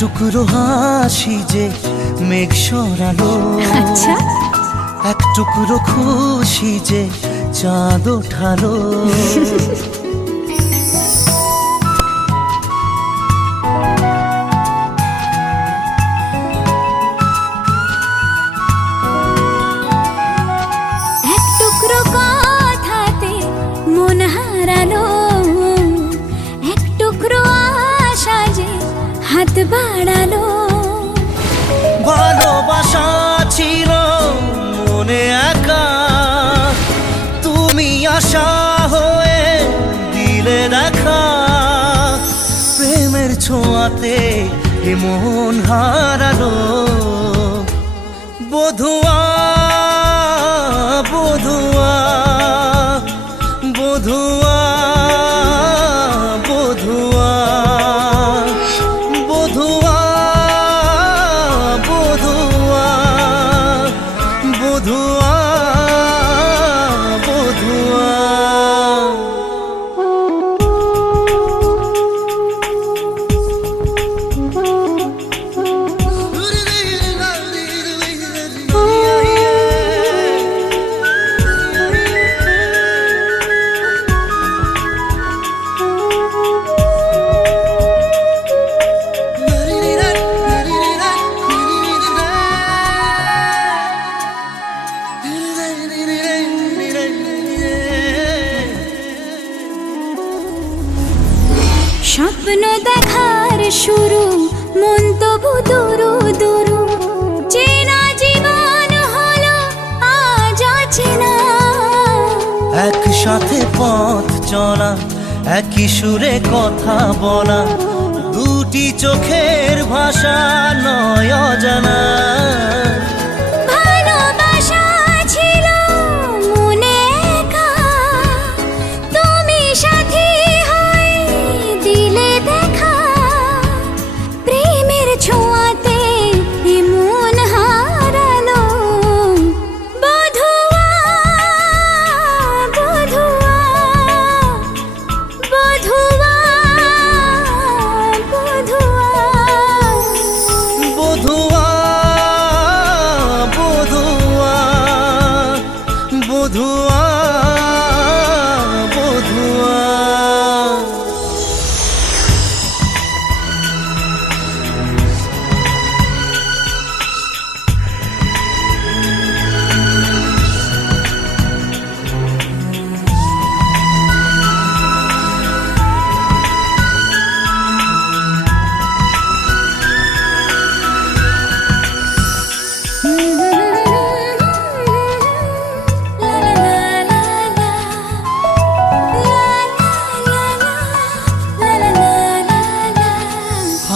টুকরো হাসি যে মেঘ সরালো, আচ্ছা এক টুকরো খুশি যে চাঁদ ওঠালো। এক টুকরো কথাতে মন হারালো, এক টুকরো আশা যে হাত বাড়ালো। ভালোবাসা ছিল মনে একা, তুমি আশা হয়ে দিলে দেখা। প্রেমের ছোঁয়াতে এ মন হারালো। বধুয়া বধুয়া বধুয়া বধুয়া বধুয়া বধুয়া বধুয়া বধুয়া। স্বপ্ন দেখার শুরু, মন তবু দুরু দুরু। চেনা জীবন হলো আজ অচেনা। একসাথে পথ চলা, একই সুরে কথা বলা, দুটি চোখের ভাষা নয় অজানা। ভালোবাসা ছিল মনে একা, তুমি সাথী হয়ে দিলে দেখা। প্রেমের ছোঁয়াতে এ মন হারালো। বধুয়া বধুয়া বধুয়া বধুয়া। বধুয়া বধুয়া বধুয়া বধুয়া।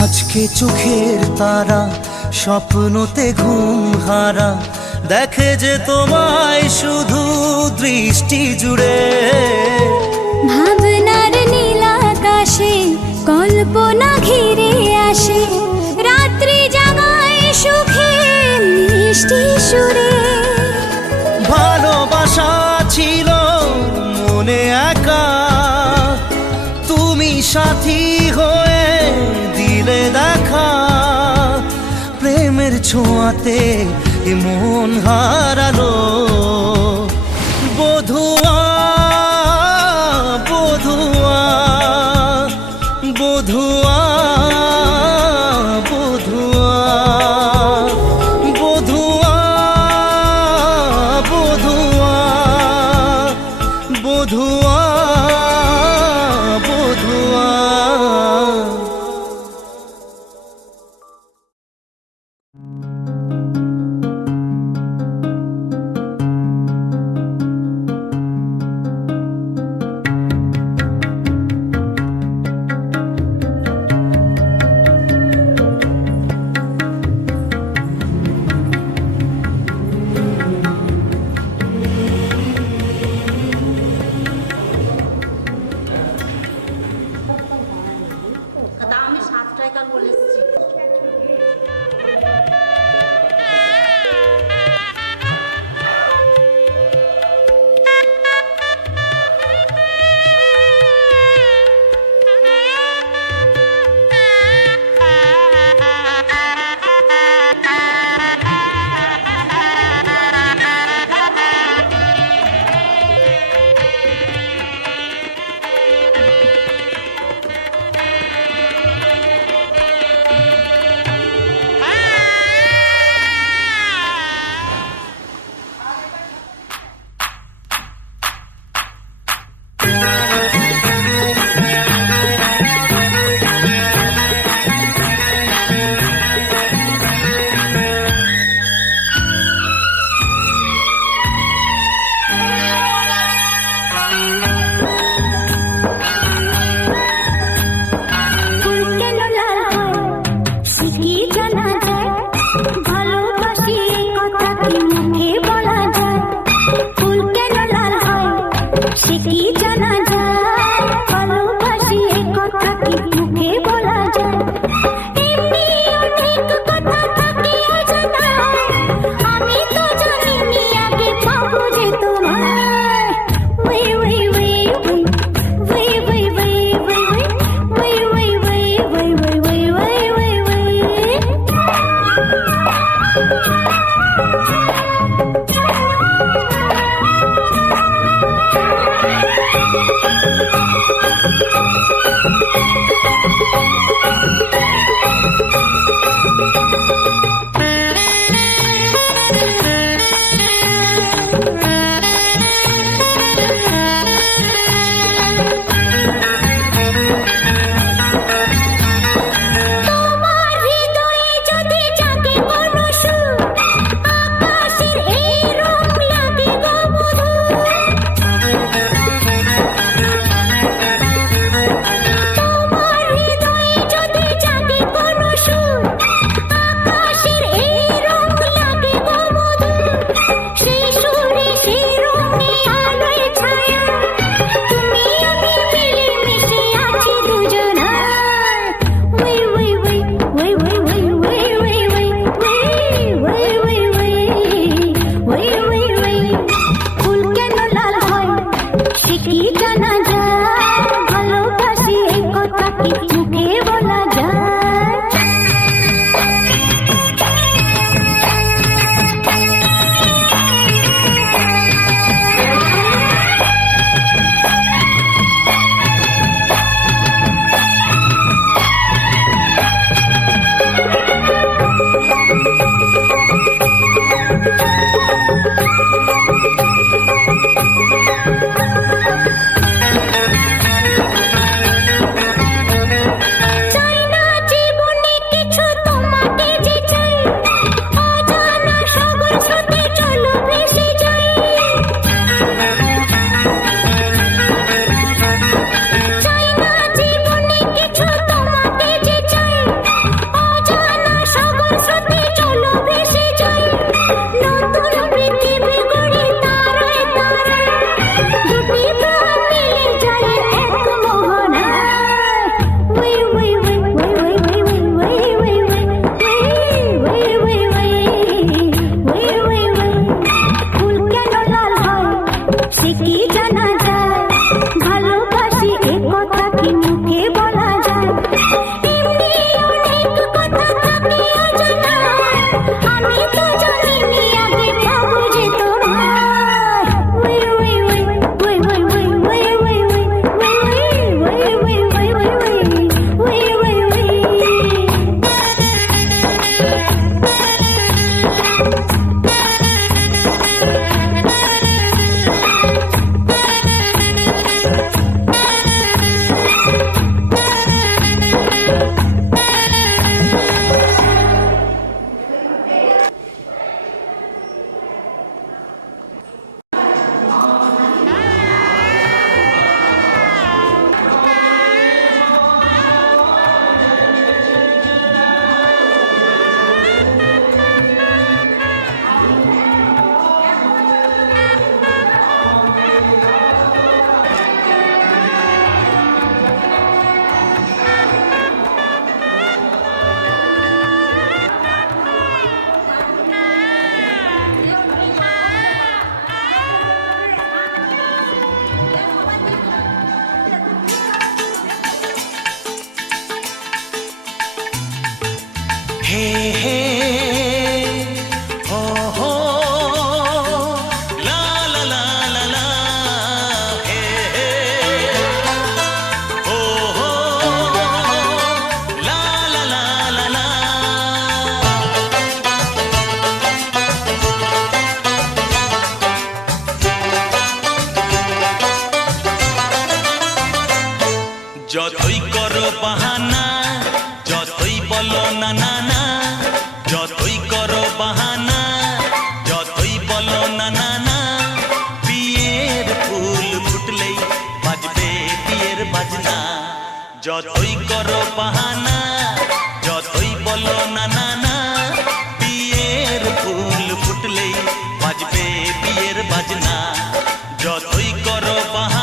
আজকে চোখের তারা স্বপ্নতে ঘুম হারা, দেখে যে তোমায় শুধু দৃষ্টি জুড়ে। ভাবনার নীল আকাশে কল্পনা ঘিরে আসে, রাত্রি জাগায় সুখে মিষ্টি সুরে। ভালোবাসা ছিল মনে একা, তুমি সাথী হয়ে দিলে দেখা। প্রেমের ছোঁয়াতে এ মন হারালো। বধুয়া বধুয়া বধুয়া বধুয়া বধুয়া বধুয়া বধুয়া বধুয়া। সে কি জানা যায়, ভালোবাসি এ কথা কি মুখে বলা যায়? এমনি অনেক কথা থাকে অজানা, আমি তো জানিনি আগে পাবো যে তোমায়। ওই ওই ওই ওই ওই ওই ওই ওই ওই ওই ওই ওই ওই ওই ওই। তোমার হৃদয়ে যদি জাগে কোনো সুর, আকাশের এই রং লাগে গো মধুর। তোমার হৃদয়ে যদি জাগে কোনো সুর, আকাশের এই রং লাগে গো মধুর। সেই সুরে সেই রঙে আলোয় ছায়া, তুমি আমি মিলে মিশে আছি দুজনায়। ওই ওই ওই ওই ওই ওই ওই ওই ওই ওই ওই ওই ওই ওই। ফুল কেন লাল হয় সে কি জানা যায়, ভালোবাসি এই কথা কি মুখে বলা যায়? চাই না জীবনে কিছু, তোমাকে যে চাই, অজানা সাগর স্রোতে চলো ভেসে যাই। চাই না জীবনে কিছু, তোমাকে যে চাই, অজানা সাগর স্রোতে চলো ভেসে যাই। নতুন পৃথিবী গড়ি তারায় তারায়, দুটি প্রাণ মিলে যায় এক মোহনায়। ওই ওই ওই ওই ওই ওই ওই ওই ওই ওই ওই ওই ওই। ফুল কেন লাল হয় সে কি জানা যায়, ভালোবাসি এ কথা কি মুখে বলা যায়? এমনি অনেক কথা থাকে অজানা, আমি তো জানিনি আগে পাবো যে তোমায়। ওই ওই ওই ওই ওই ওই ওই ওই ওই ওই ওই ওই ওই ওই ওই ওই। হে হে হো হো লা লা লা লা লা হে হে হো হো লা লা লা লা লা। যতই করো বাহানা, যতই বলো না না না, যতই করো বাহানা, যতই বলো না না না, বিয়ের ফুল ফুটলেই বাজবে বিয়ের বাজনা। যতই করো বাহানা, যতই বলো না না না, বিয়ের ফুল ফুটলেই বাজবে বিয়ের বাজনা। যতই করো বাহানা।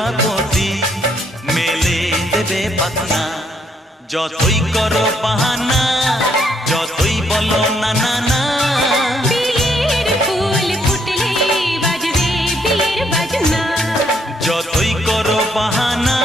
প্রজাপতি মেলে দেবে পাখনা। যতই করো বাহানা, যতই বলো না না না, বিয়ের ফুল ফুটলে বাজবে বিয়ের বাজনা। যতই করো বাহানা।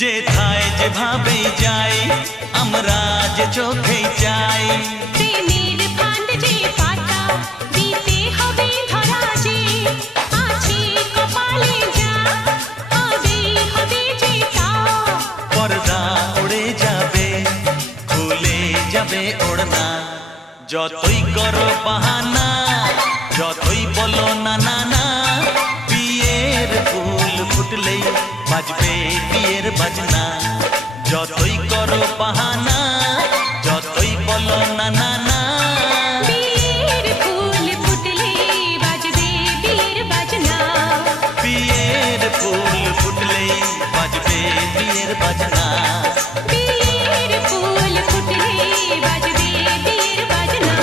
যেথায় যেভাবে যাই আমরা যে চোখেই চাই, প্রেমের ফান্ড যে পাতা দিতে হবে ধরা যে আছে কপালে যা হবে হবে যে তা। পর্দা উড়ে যাবে, খুলে যাবে ওড়না। যতই করো বাহানা, যতই বলো না না না, বিয়ের ফুল ফুটলেই বাজবে বিয়ের বাজনা। যতই করো বাহানা, যতই বলো না না না, বিয়ের ফুল ফুটলে বাজবে বিয়ের বাজনা। বিয়ের ফুল ফুটলেই বাজবে বিয়ের বাজনা। বিয়ের ফুল ফুটলে বাজবে বিয়ের বাজনা।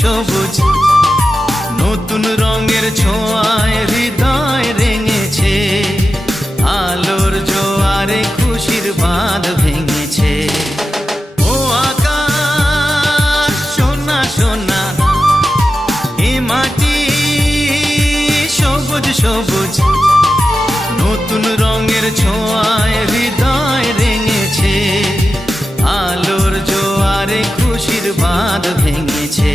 সবুজ নতুন রঙের ছোঁয়ায় হৃদয় রেঙেছে, আলোর জোয়ারে খুশির বাঁধ ভেঙেছে। ও আকাশ সোনা সোনা, এ মাটি সবুজ সবুজ নতুন রঙের ছোঁয়ায় হৃদয় রেঙেছে, আলোর জোয়ারে খুশির বাঁধ ভেঙেছে।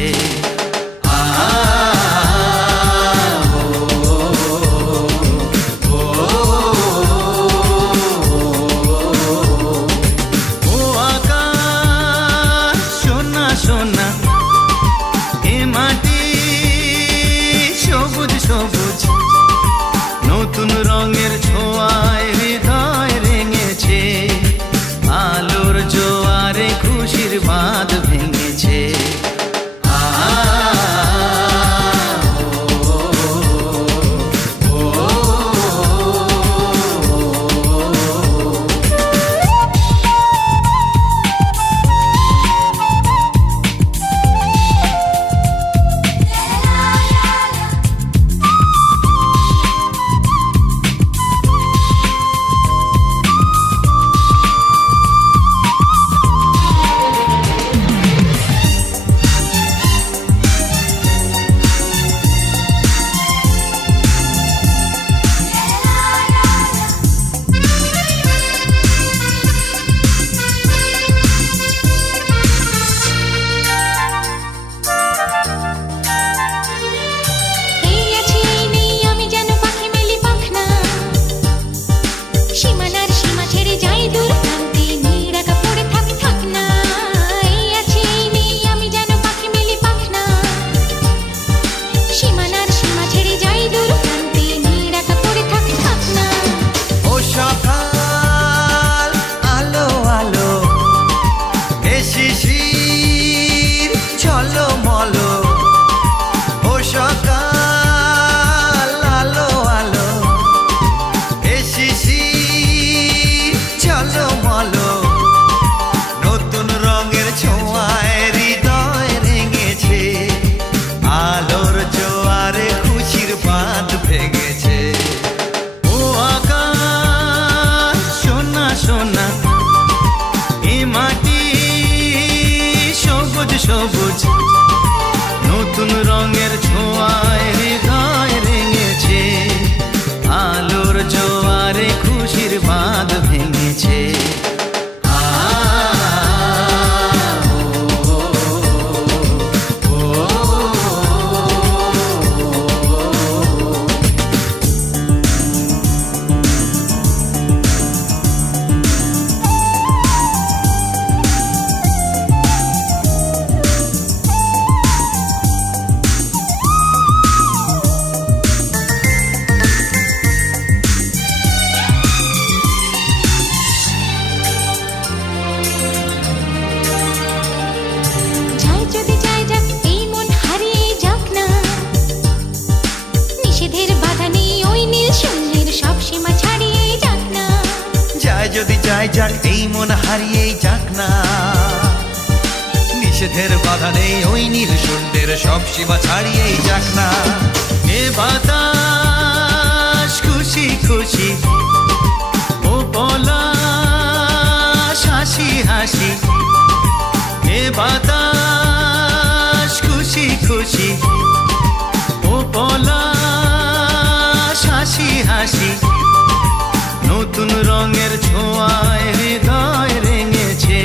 সবুজ নতুন রঙের ছোঁয়ায় হৃদয় রেঙেছে, আলোর জোয়ারে খুশির বাঁধ ভেঙেছে। যাক এই মন হারিয়েই যাক না, নিষেধের বাধা নেই ওই নীল শুন্ডের সব সীমা ছাড়িয়েই যাক না। এ বাতাস খুশি খুশি, ও পলাশ হাসি হাসি। এ বাতাস খুশি খুশি, ও পলাশ হাসি হাসি। নতুন রঙের ছোঁয়ায় হৃদয় রেঙেছে,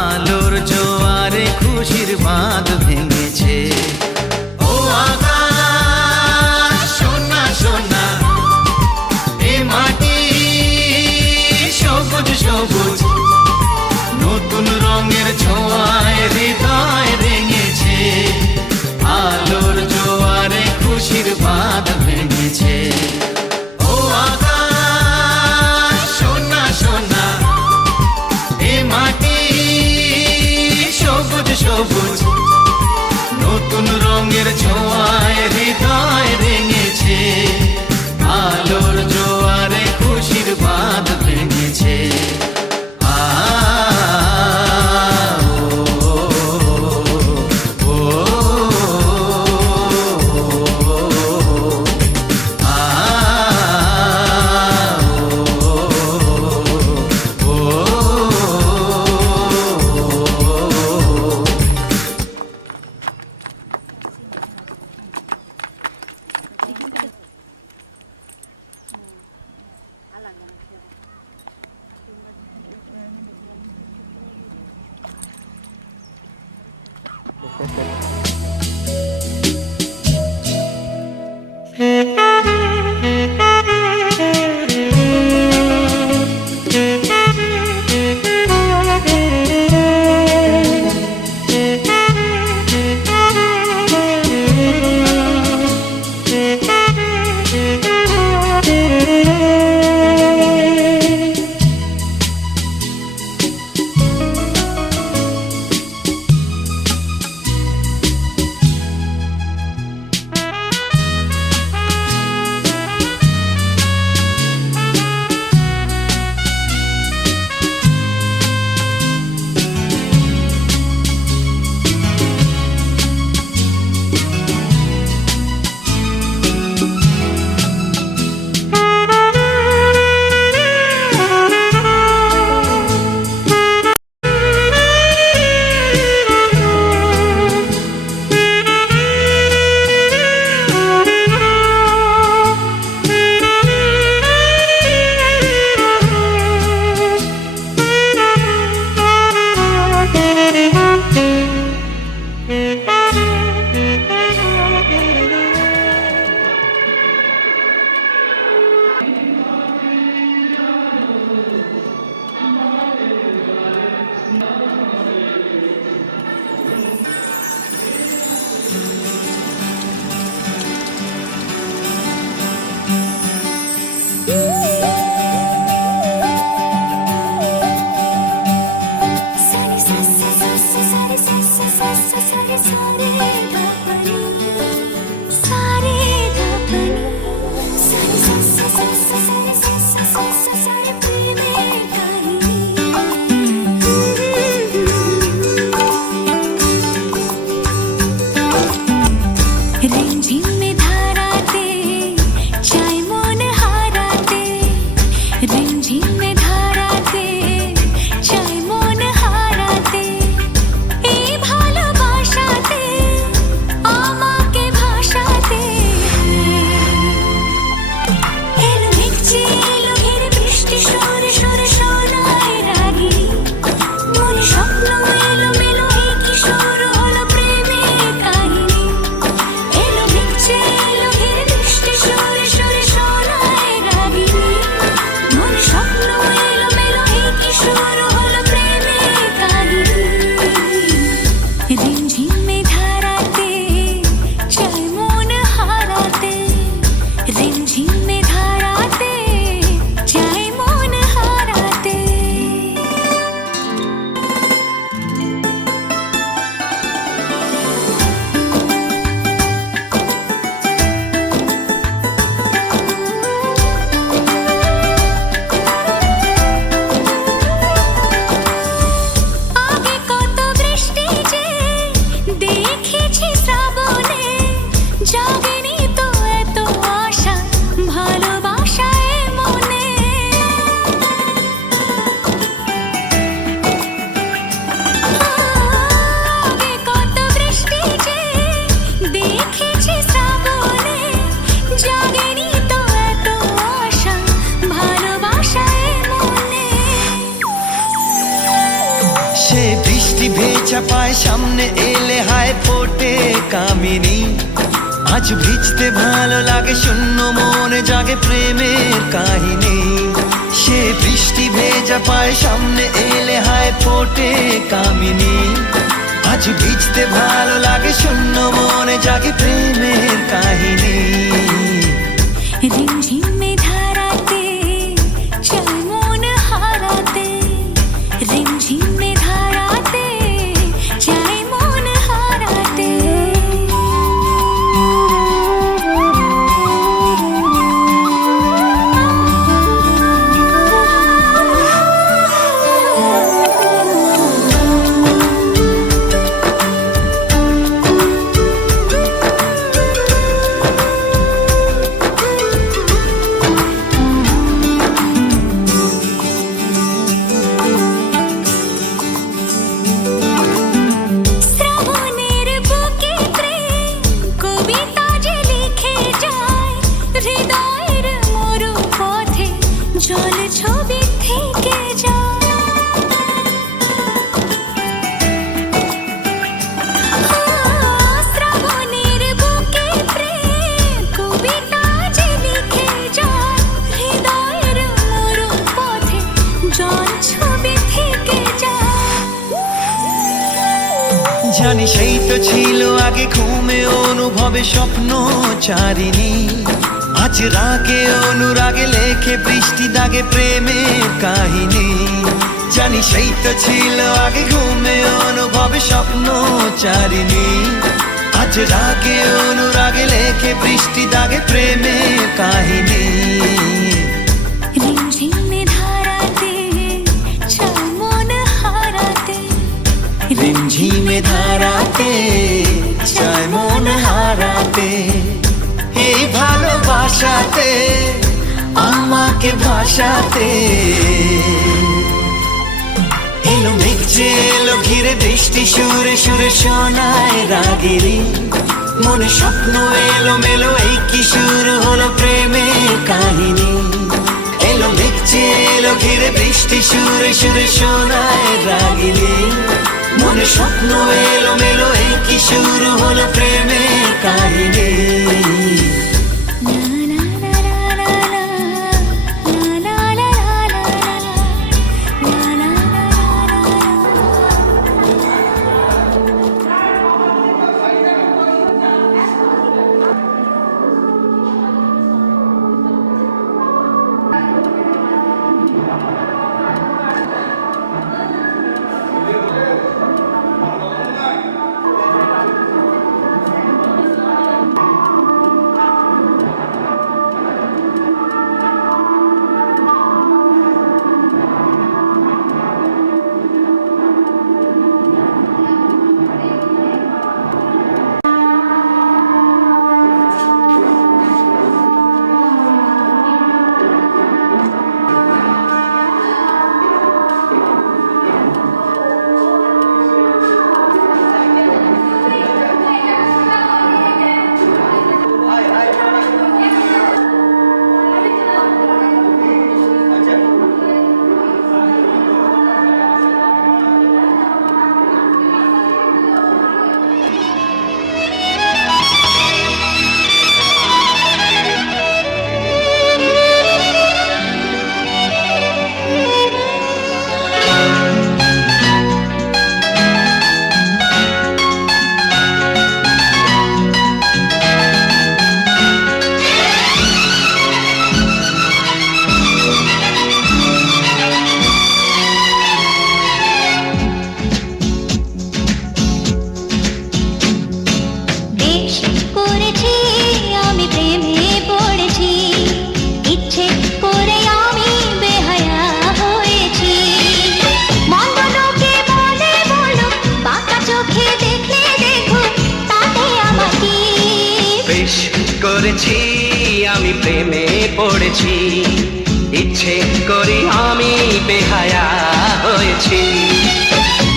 আলোর জোয়ারে খুশির বাঁধ ভেঙেছে। ও আকাশ সোনা সোনা, এ মাটি সবুজ সবুজ। নতুন রঙের ছোঁয়ায় হৃদয় রেঙেছে, আলোর জোয়ারে খুশির বাঁধ ভেঙেছে। ও সামনে এলে হায় ফোটে কামিনী। আজ ভিজতে ভালো লাগে শূন্য মনে জাগে প্রেমের কাহিনী। সে বৃষ্টি ভেজা পায় সামনে এলে হায় ফোটে কামিনী। আজ ভিজতে ভালো লাগে শূন্য মনে জাগে প্রেমের কাহিনী। রিমঝিমে ধারাতে চাই মন হারাতে, রিমঝিমে ধারাতে চাই মন হারাতে। শ্রাবণের বুকে প্রেম কবিতা যে লিখে যায়, হৃদয়ের মরু পথে জল ছবি থেকে যায়। শ্রাবণের বুকে প্রেম কবিতা যে লিখে যায়, হৃদয়ের মরু পথে জল ছবি থেকে যায়। জানি সেই তো ছিল আগে ঘুমে অনুভবে স্বপ্ন চারিণী। আজ রাগে অনুরাগে লেখে বৃষ্টি দাগে প্রেমের কাহিনী। জানি সেই তো ছিল আগে ঘুমে অনুভবে স্বপ্ন চারিণী। আজ রাগে অনুরাগে লেখে বৃষ্টি দাগে প্রেমের কাহিনী। রিমঝিমে ধারাতে চাই মন হারাতে, রিমঝিমে ধারাতে চায় মন হারাতে। এই ভালোবাসাতে আমাকে ভাসাতে। এলো মেঘ যে এলো ঘিরে বৃষ্টি সুরে সুরে শোনায় রাগিনী। মনে স্বপ্ন এলো মেলো এই কি শুরু হলো প্রেমের কাহিনী। এলো মেঘ যে এলো ঘিরে বৃষ্টি সুরে সুরে শোনায় রাগিনী। মনে স্বপ্ন এলো মেলো এই কি শুরু হলো প্রেমের কাহিনী। করেছি আমি প্রেমে পড়েছি, ইচ্ছে করি আমি বেহায়া হয়েছি।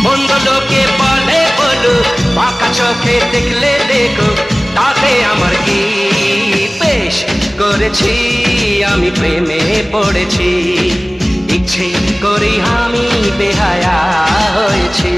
বন্ধ লোকে বলে বলুক, বাঁকা চোখে দেখলে দেখুক, তাতে আমার কি? বেশ করেছি আমি প্রেমে পড়েছি, ইচ্ছে করি আমি বেহায়া হয়েছি।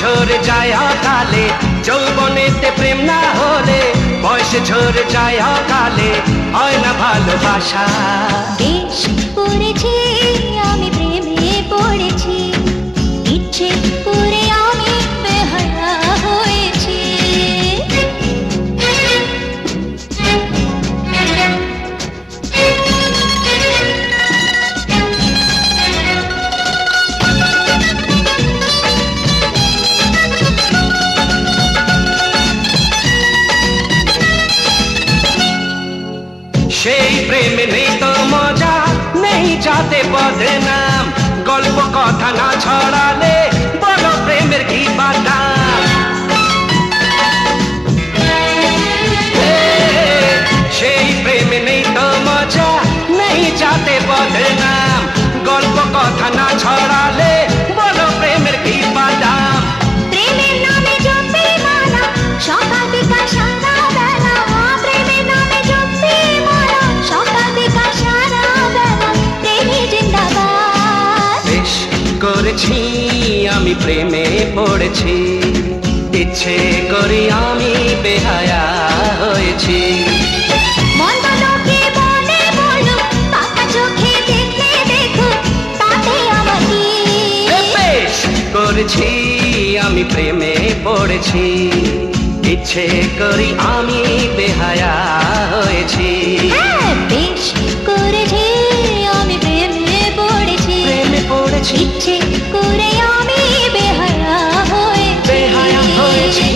ঝরে যায় অকালে, যৌবনেতে প্রেম না হলে বয়স ঝরে যায় অকালে, হয় না ভালোবাসা। বেশ করেছি আমি প্রেমে পড়েছি, ইচ্ছে করে আমি বেহায়া হয়েছি। সেই প্রেমে নেই তো মজা, নেই যাতে বদনাম, গল্প কথা না ছড়ালে বলো প্রেমের কি বাদাম। সেই প্রেমে নেই তো মজা, নেই যাতে বদনাম, গল্প কথা না ছড়ালে বলো প্রেমের কি বাদাম। প্রেমের নামে জপে মালা, সকাল বিকাল সারা বেলা, প্রেমের নামে জপে মালা, সকাল বিকাল সারা বেলা, প্রেমী জিন্দাবাদ। বেশ করেছি আমি প্রেমে পড়েছি, ইচ্ছে করি আমি বেহায়া হয়েছি। মন্দ লোকে বলে বলুক, পাকা চোখে দেখলে দেখুক, তাতে আমার কি? বেশ করেছি আমি প্রেমে পড়েছি, ইচ্ছে করি আমি বেহায়া হয়েছি। হ্যাঁ, বেশ করেছি আমি প্রেমে পড়েছি, প্রেমে পড়েছি, ইচ্ছে করে আমি বেহায়া হয়েছি। বেহায়া হয়েছি।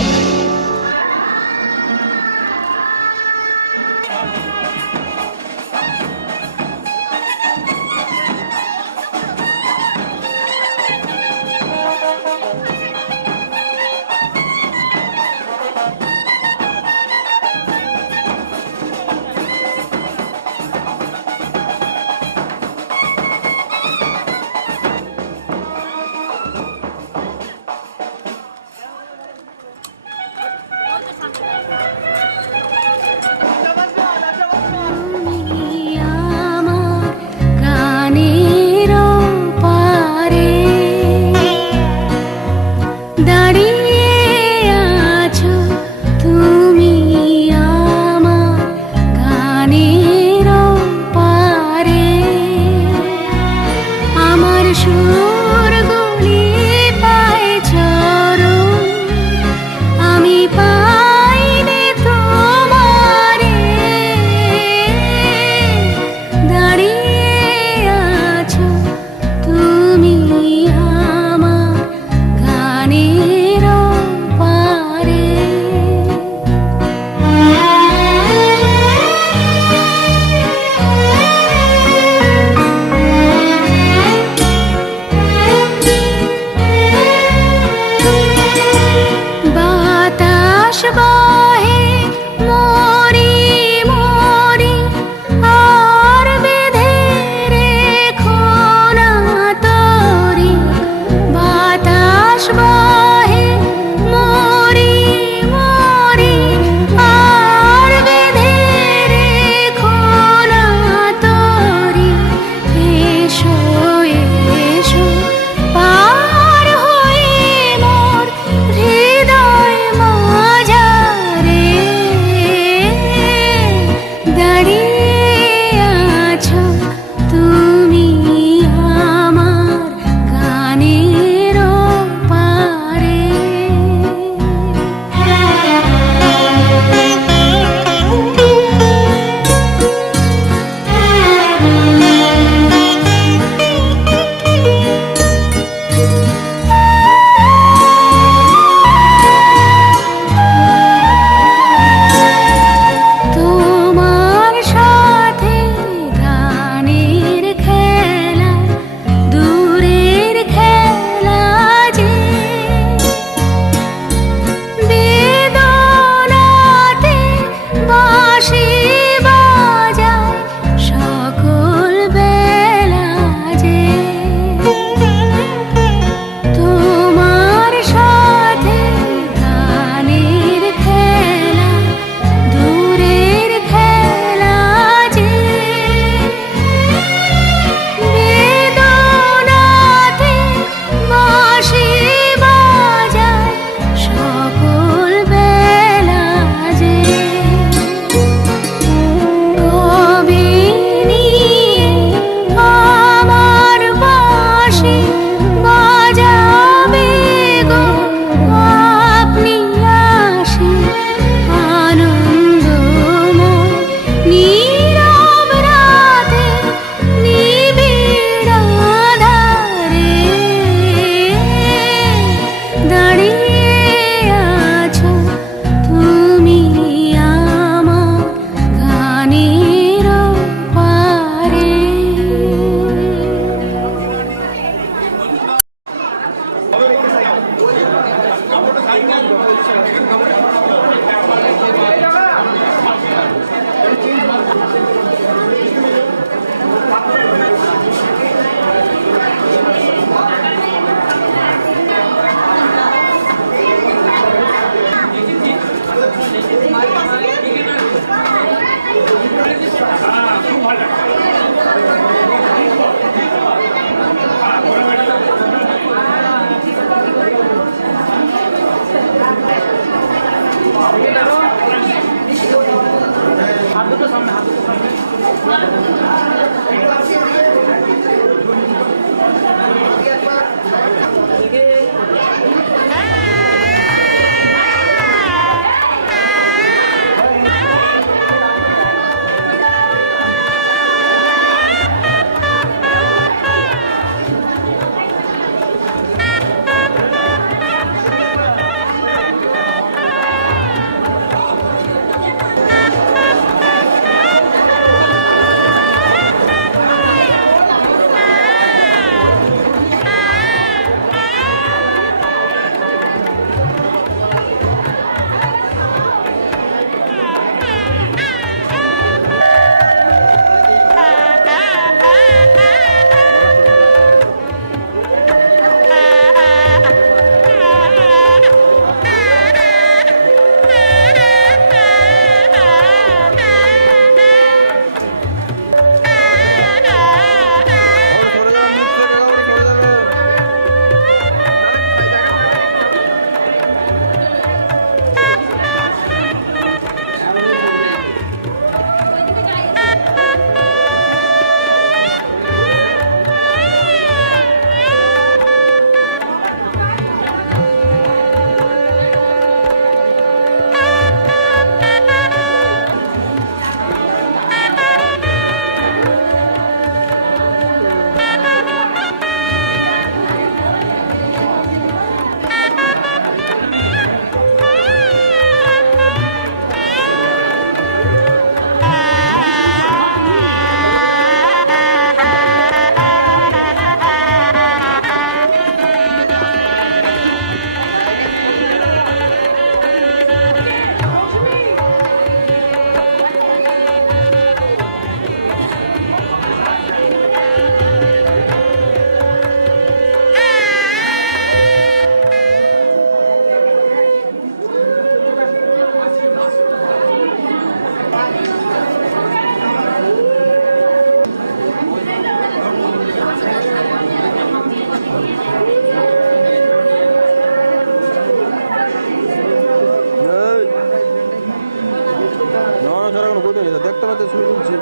দেখতে পাচ্ছি শুরু করছি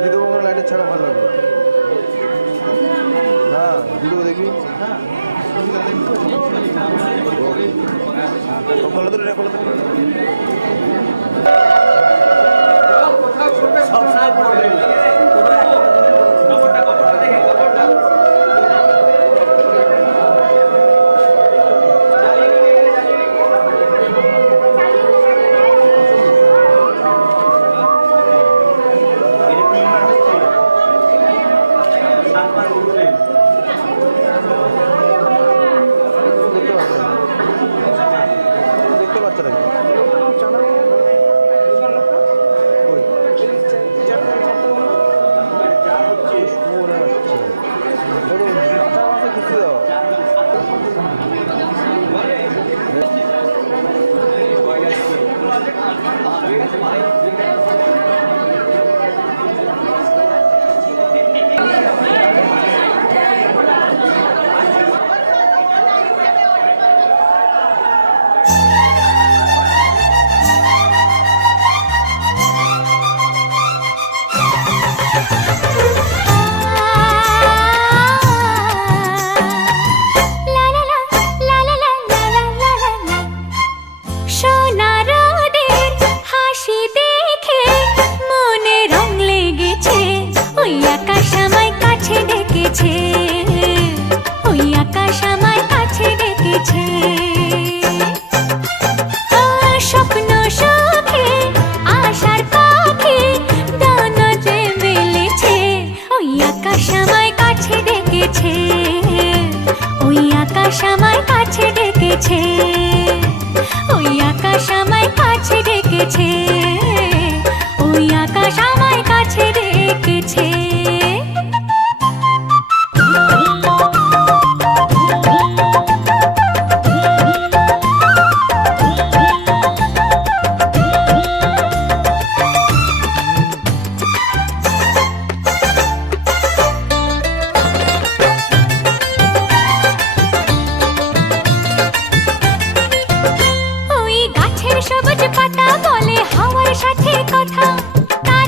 দিদি ওখানে লাইটের ছাড়া ভালো লাগবে না দিদি দেখবি ভালো তো রেকর্ড সবুজ পাতা বলে হাওয়ার সাথে কথা, তাই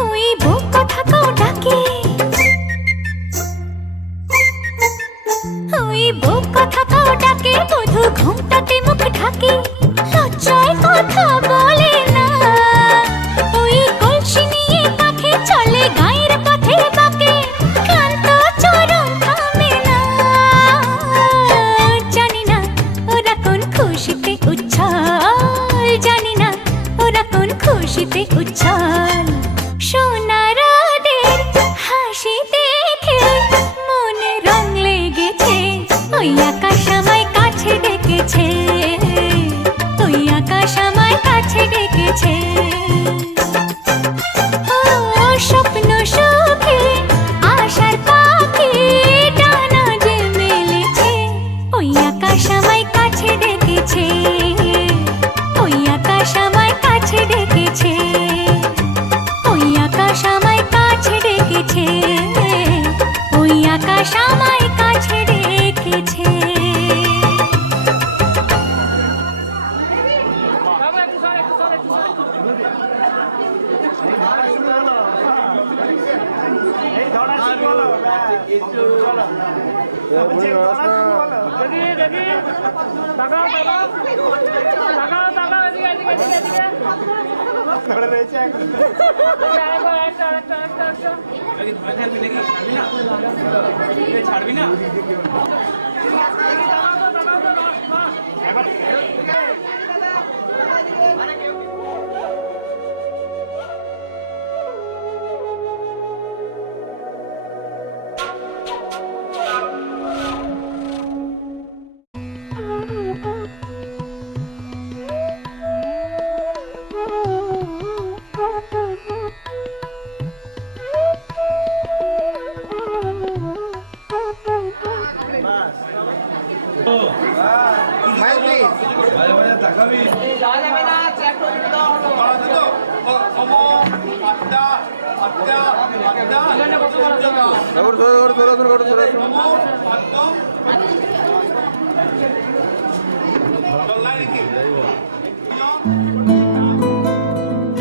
ওই বউ কথা কও ডাকে, ওই বউ কথা কও ডাকে, বধূ ঘুমটাতে মুখ ঢাকে, লজ্জায় কথা বলে না। ওই কলসি নিয়ে কাঁখে চলে গায়ের পথে বাঁকে, ক্লান্ত চরণ থামে না। জানি না ওরা কোন খুশিতে উচ্ছল, জানি না ওরা কোন খুশিতে উচ্ছল। সোনার ওদের হাসি দেখে মনে রং লেগেছে, ওই আকাশ আমায় কাছে ডেকেছে, ওই আকাশ আমায় কাছে ডেকেছে। ও স্বপ্ন সুখে আশার পাখি ডানা যে মেলেছে, ওই আকাশ আমায় কাছে ডেকেছে, ওই আকাশ আমায় কাছে ডেকেছে, ওই আকাশ আমায় কাছে ডেকেছে, ওই আকাশ আমায় কাছে ডেকেছে।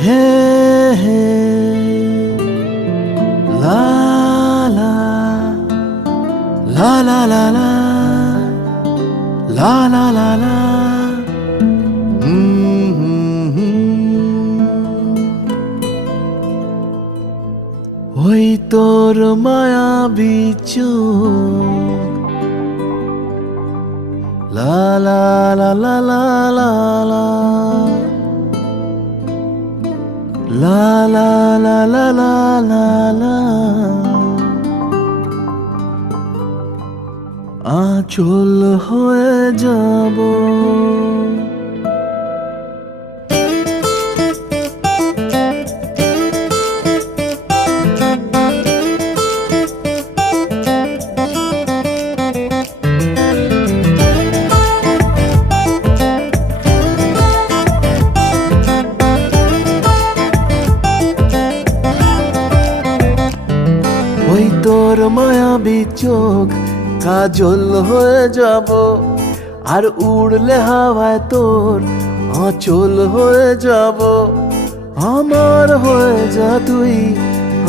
হে হে লা লা লা লা লা লা লা লা লা লা ওই তোর মায়াবী চোখ লা লা লা লা লা লা লা লা লা লা লা লা লা লা আঁচল হয়ে যাব ওই তোর মায়াবী চোখ কাজল হয়ে যাব আর উড়লে হাওয়ায় তোর আঁচল হয়ে যাব আমার হয়ে যা তুই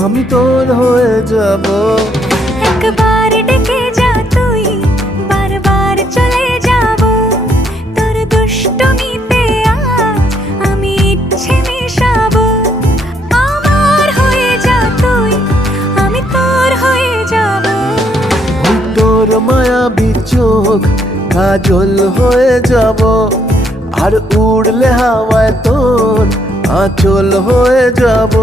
আমি তোর হয়ে যাব একবার ডেকে যা তুই বারবার চলে যাব তোর দুষ্টমিতে আজ আমি ইচ্ছে মিশাবো আমার হয়ে যা তুই আমি তোর হয়ে যাব ওই তোর মায়াবী চোখ কাজল হয়ে যাব আর উড়লে হাওয়ায় তোর আঁচল হয়ে যাব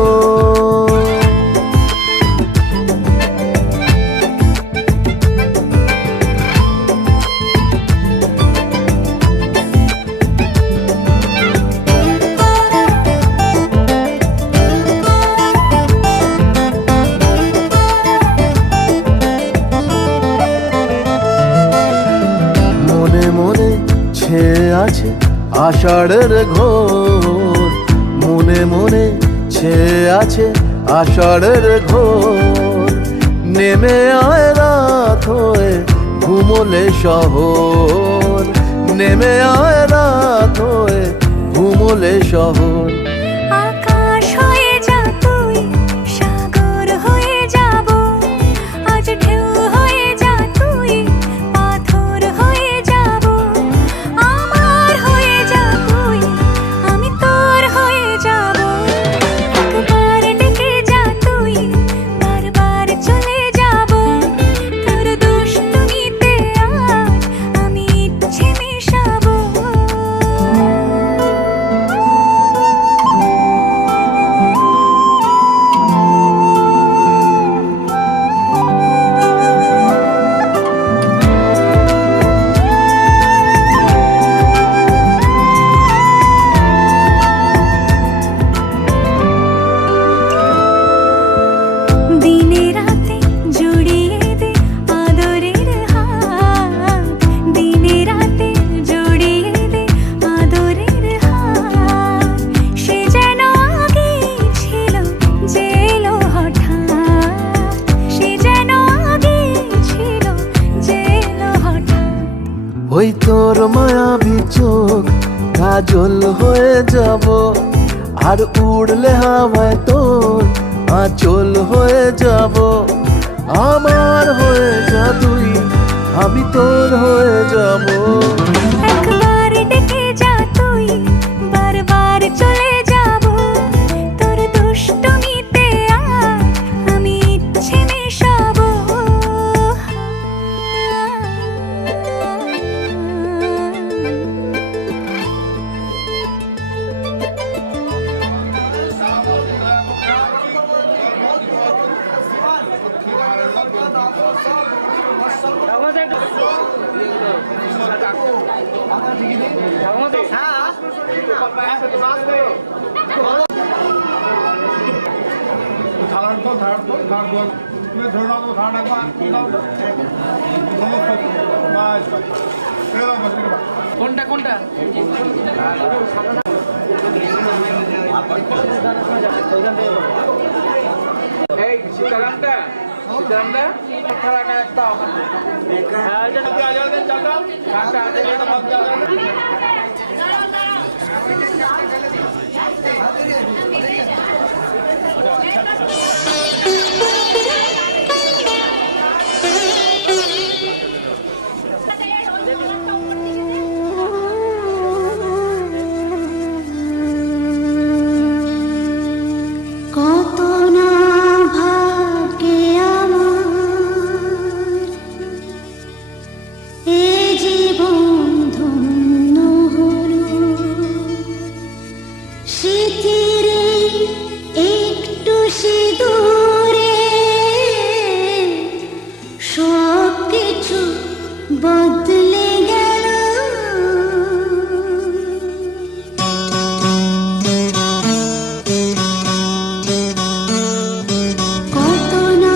মনে মনে ছেয়ে আছে আষাঢ়ের ঘোর মনে মনে ছেয়ে গেছে আষাঢ়ের ঘোর, নেমে আয় রাত হয়ে ঘুমোলে শহর, নেমে আয় রাত হয়ে ঘুমোলে শহর। আকাশ হয়ে যা তুই, সাগর হয়ে যাব, আজ ঢেউ হয়ে যা তুই, পাথর হয়ে যাব। আমার হয়ে যা তুই, আমি তোর হয়ে যাব। একবার ডেকে যা তুই, বারবার চলে যাব। তোর দুষ্টুমিতে আজ আমি ইচ্ছে মেশাবো। দিনে রাতে জড়িয়ে দে আদরের হাত, দিনে রাতে জড়িয়ে দে আদরের হাত। সে যেন আগে ছিল যে এলো হঠাৎ, সে যেন আগে ছিল যে এলো হঠাৎ। ওই তোর মায়াবী চোখ কাজল হয়ে যাব, আর উড়লে হাওয়ায় তোর আঁচল হয়ে যাব। আমার হয়ে যা তুই, আমি তোর হয়ে যাব। একবার ডেকে যা তুই, বারবার চলে যাব। তোর দুষ্টুমিতে আজ আমি ইচ্ছে মেশাবো। কোনটা কোনটা এই সীতারামটা সীতারামটা খেলাটা একদম কত না ভাগ্যে আমার, এ জীবন ধন্য হলো। স্মৃতির একটু সিঁদুরে সব কিছু বদলে গেল। কত না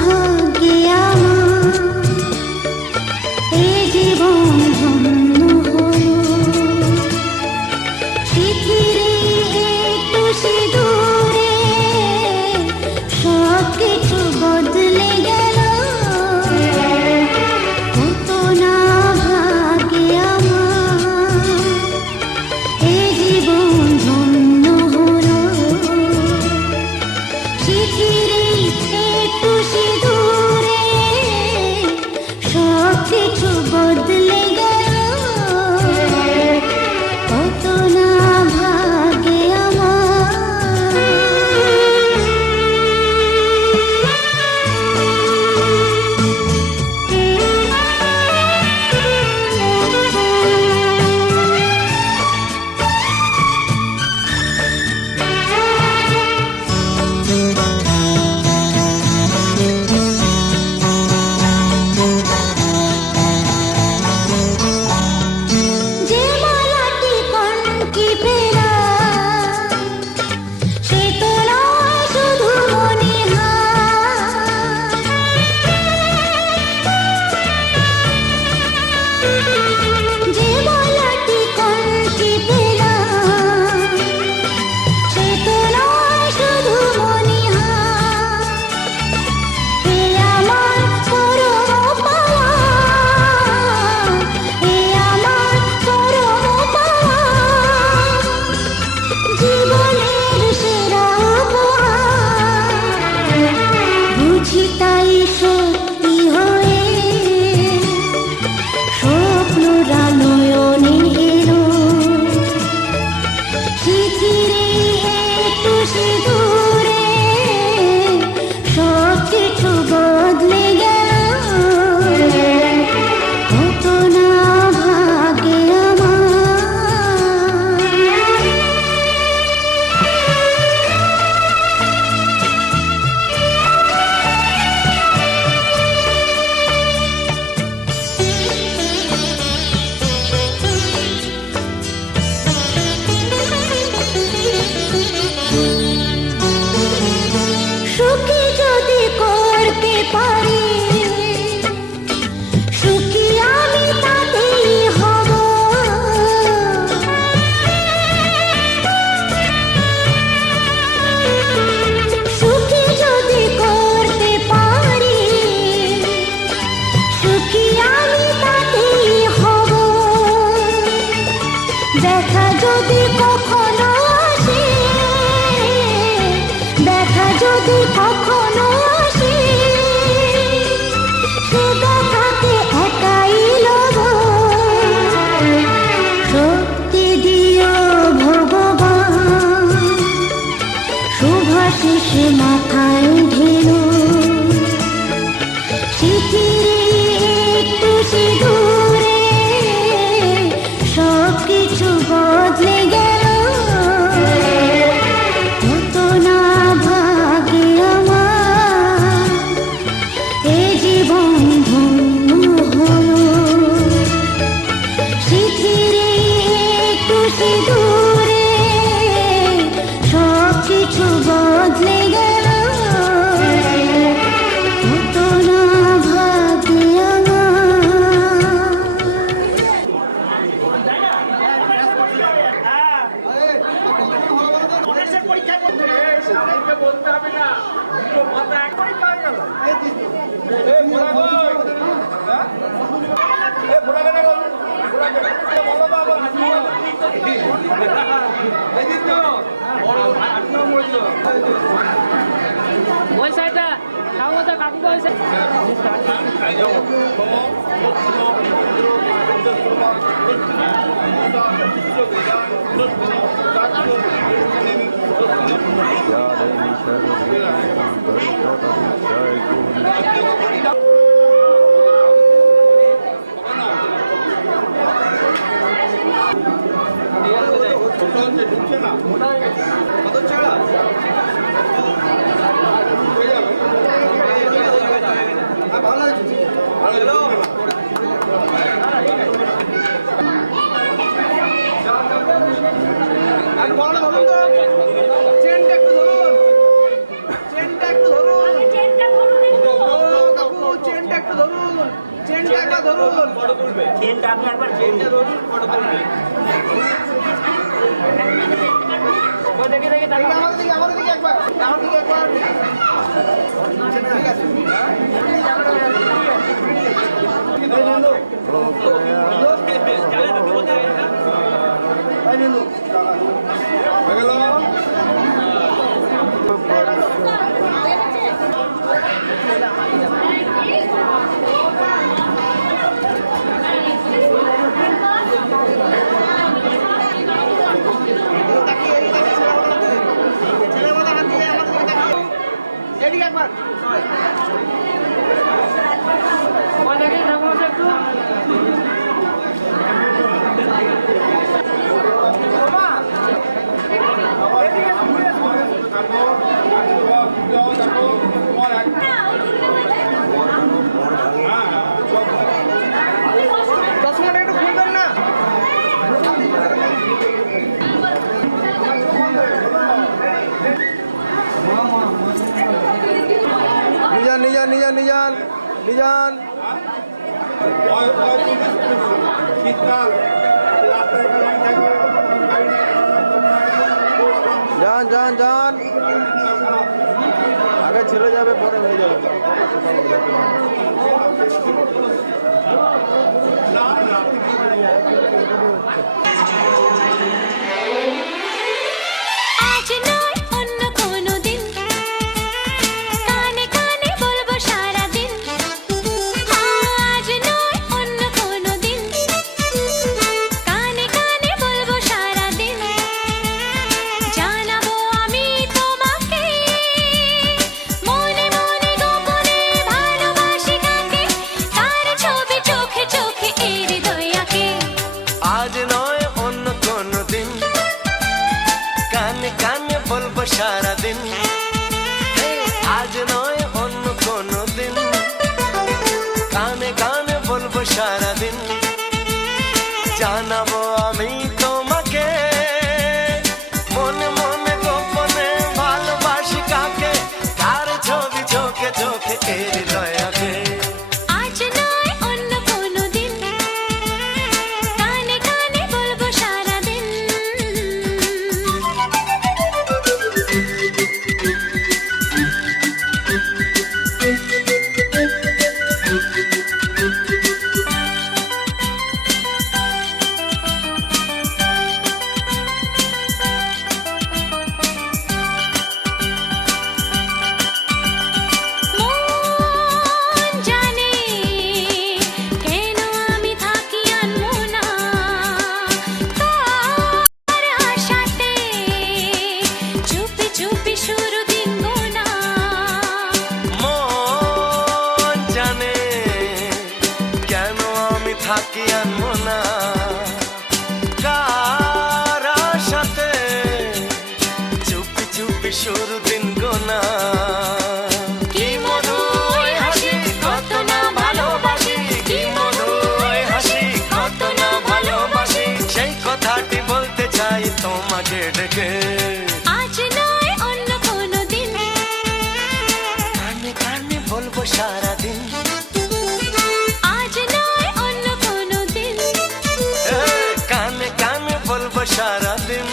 ভাগ্যে আমার, এ জীবন ধন্য হলো। পৃথিবীর একটু সিঁদুরে সব কিছু বদলে গেল। কত না ভাগ্যে আমার, এ জীবন ধন্য হলো। পৃথিবীর একটু সিঁদুরে সব কিছু বদলে গেল। কত না ভাগ্যে আমার। কখনো আসে সে দেখাতে একাই লোভ শক্তি দিও ভগবান শুভাশিস মাথায় ঢেলো চিঠির একটু সিঁদুরে সবকিছু বদলে গেল কত না ভাগে আমার এ জীবন ধন্য হলো চিঠির একটু সিঁদুরে সবকিছু বদলে গেল কত না ভাগে আমার বলতে হবে না দুটো মাথা একবারই পাওয়া গেল ওই সাইডটা খাবো তো কাকু বলছে দেখে দেখে তাকে ওই দেখে খাবো একটু নিজান নিজান নিজান নিজান নিজান যান যান যান আগে ছেড়ে যাবে পরে হয়ে যাবে আজ নয় অন্য কোনো দিন কানে কানে বলবো সারা দিন আজ নয় অন্য কোনো দিন কানে কানে বলবো সারা দিন জানাবো আমি তোমাকে মনে মনে গোপনে ভালোবাসি কাকে তার ছবি চোখে চোখে এই হৃদয়াকে আজ নয় অন্য কোনো দিন কানে কানে বলবো সারা দিন আজ নয় অন্য কোনো দিন কানে কানে বলবো সারা দিন জানাবো আমি তোমাকে মনে মনে গোপনে ভালোবাসি কাকে কার ছবি চোখে চোখে এই হৃদয়াকে আজ নয় অন্য কোনো দিন কানে কানে বলবো সারা দিন কথা কি আনবো না কারা সাথে চুপি চুপি শুরু দিন গোনা কি মধুর হাসি কত না ভালোবাসি কি মধুর হাসি কত না ভালোবাসি সেই কথাটি বলতে চাই তোমাকে ডেকে আজ নয় অন্য কোনো দিন কানে কানে বলবো সারাদিন আজ নয় অন্য কোনো দিন কানে কানে বলবো সারাদিন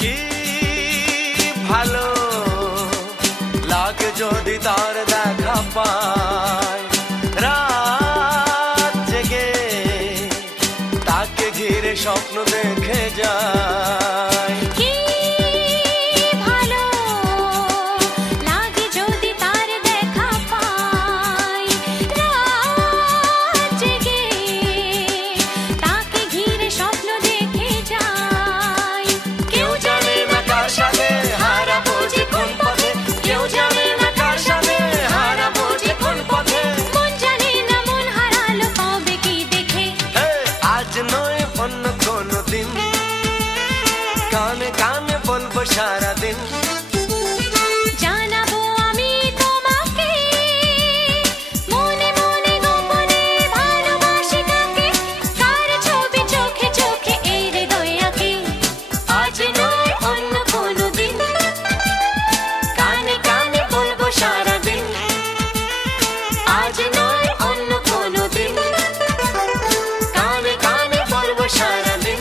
কি ভালো লাগে যদি তার দেখা পায় রাত জেগে তাকে ঘিরে স্বপ্ন দেখে যায় কি ভালো লাগে যদি তার দেখা পাই রাত জেগে তাকে ঘিরে স্বপ্ন দেখে যাই কেউ জানে না কার সাথে হারাবো যে কোন পথে কেউ জানে না কার সাথে হারাবো যে কোন পথে মন জানে না মন হারালো পাবে কি দেখে আজ নয় অন্য কোনো দিন কানে কানে বলবো সারাদিন জানাবো আমি তোমাকে মনে মনে গোপনে ভালোবাসি কাকে কার ছবি চোখে চোখে এই হৃদয় আঁকে আজ নয় অন্য কোনো দিন কানে কানে বলবো সারাদিন আজ নয় অন্য কোনো দিন কানে কানে বলবো সারাদিন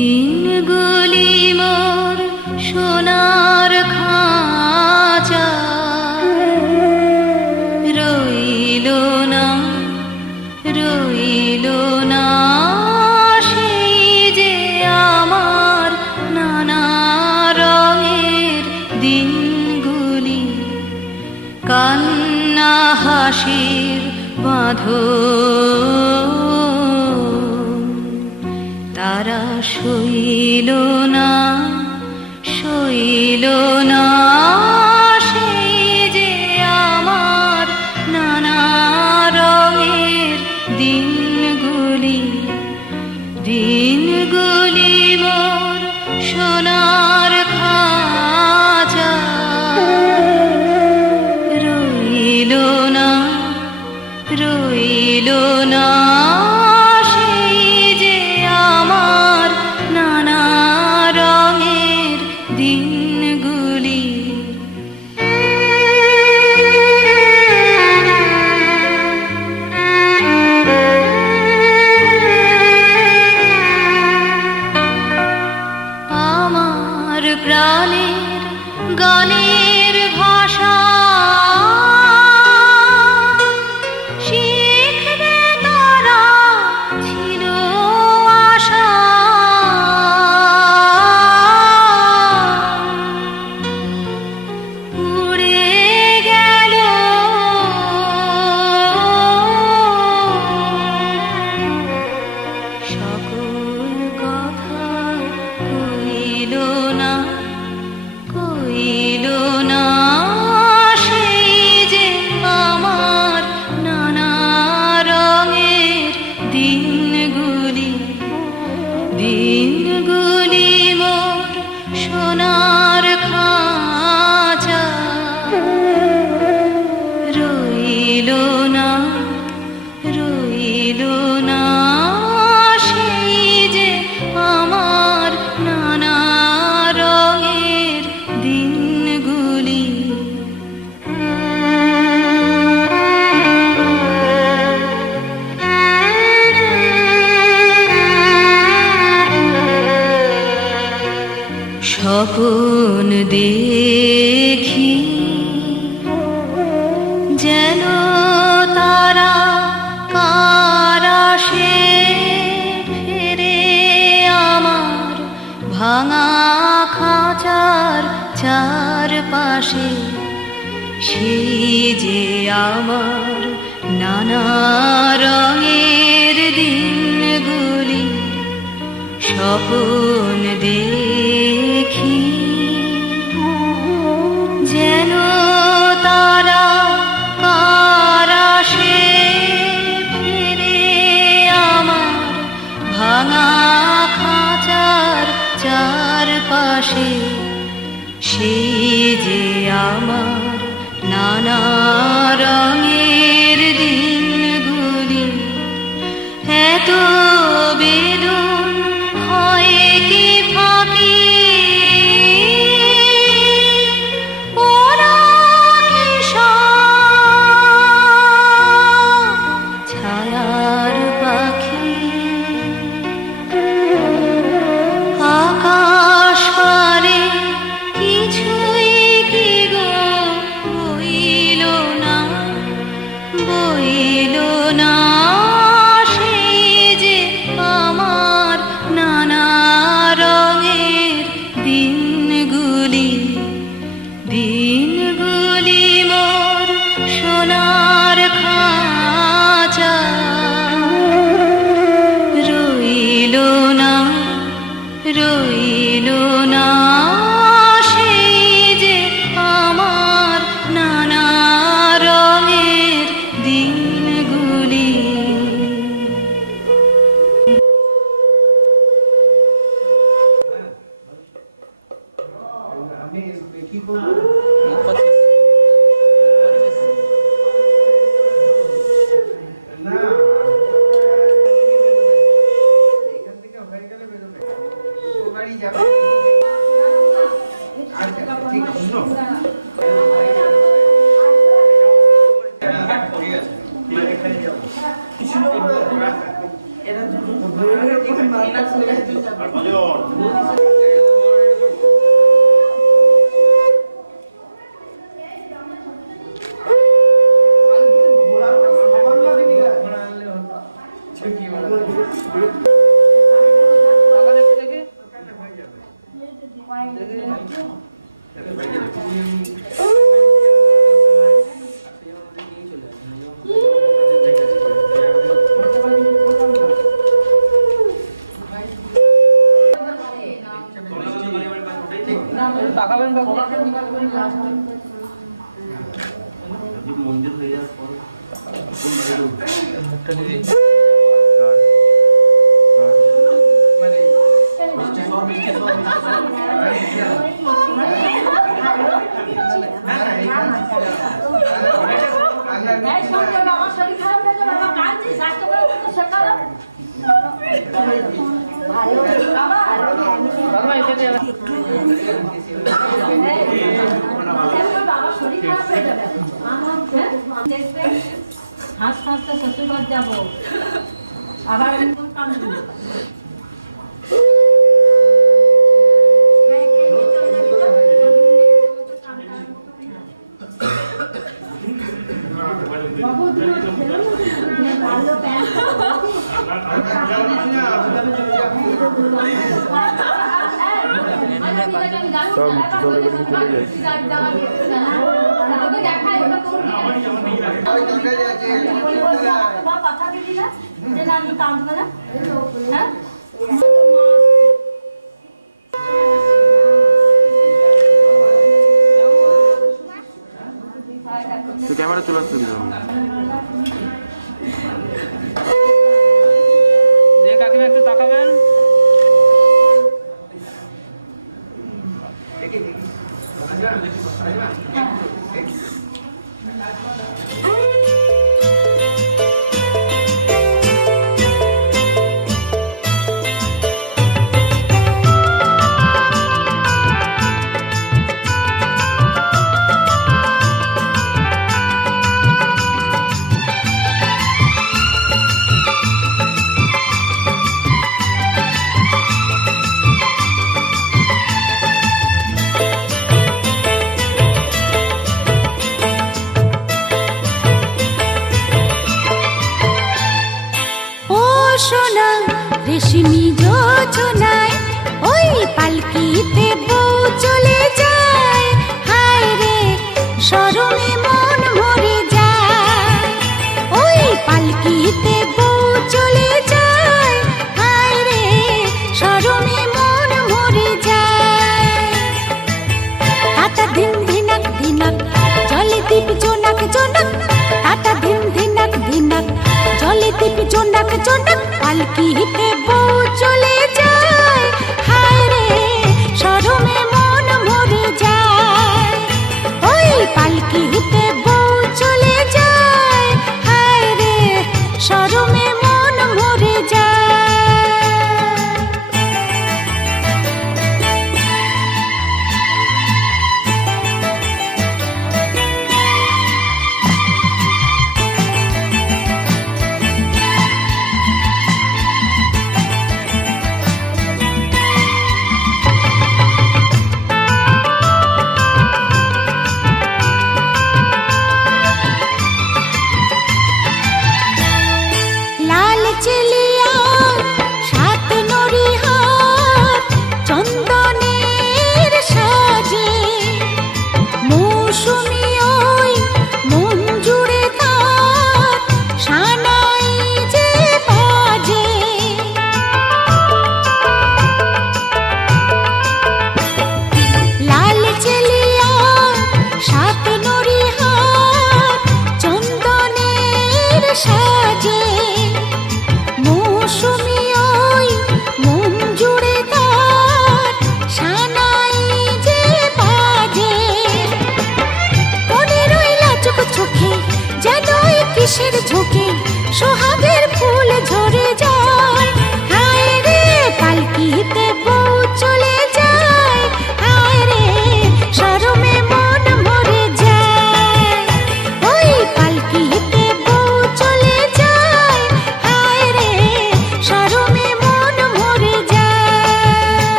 দিনগুলি মোর সোনার খাঁচা রইল না সেই যে আমার নানা রঙের দিনগুলি কান্না হাসির বাঁধন তারা সইল না সেই যে আমার নানা রঙের দিনগুলি মোর সোনার খাঁচা রইল না সেই যে আমার নানা রঙের দিনগুলি রইল না সেই যে আমার নানা রঙের দিনগুলি। স্বপন দেখি যেন তারা কারাশে ফেরে আমার ভাঙা খাঁচার চারপাশে। সেই যে আমার নানা রঙের দিনগুলি স্বপন দেখি যেন তারা কারাশে ফিরে আমার ভাঙা খাঁচার চারপাশে। সেই যে আমার নানা রঙের দিনগুলি এত বেদন হয় কি ফাঁকি ওরা কি সব ছায়ার পাখি। আকাশ পারে কিছুই কি গো বইল না বইল না সেই যে আমার নানা রঙের দিনগুলি। দিনগুলি মোর সোনার খাঁচা রইল না রইল না সেই যে আমার নানা রঙের দিনগুলি। তাকাবেন কাকু? মন্দির হয়ে যাওয়ার পর মুখটা নিয়ে হাসতে হাসতে শ্বশুরবাড়ি যাবো আবার সব চলে যায়। কথা দিদি না যে না আমি কাঁদবো না হ্যাঁ তো ক্যামেরা চলে আসতে কাকিমা একটু তাকাবেন। সোনা রেশমি যোজনায় ওই পালকিতে বউ চলে যায়, হায় রে শরমে মন ভরে যায়। ওই পালকিতে বউ চলে যায়, হায় রে শরমে মন ভরে যায়। টাটা দিন ধিনাক ধিনাক জলে দীপ জোনাক জোনাক, টাটা দিন ধিনাক ধিনাক জলে দীপ জোনাক জোনাক, পালকিতে বউ চলে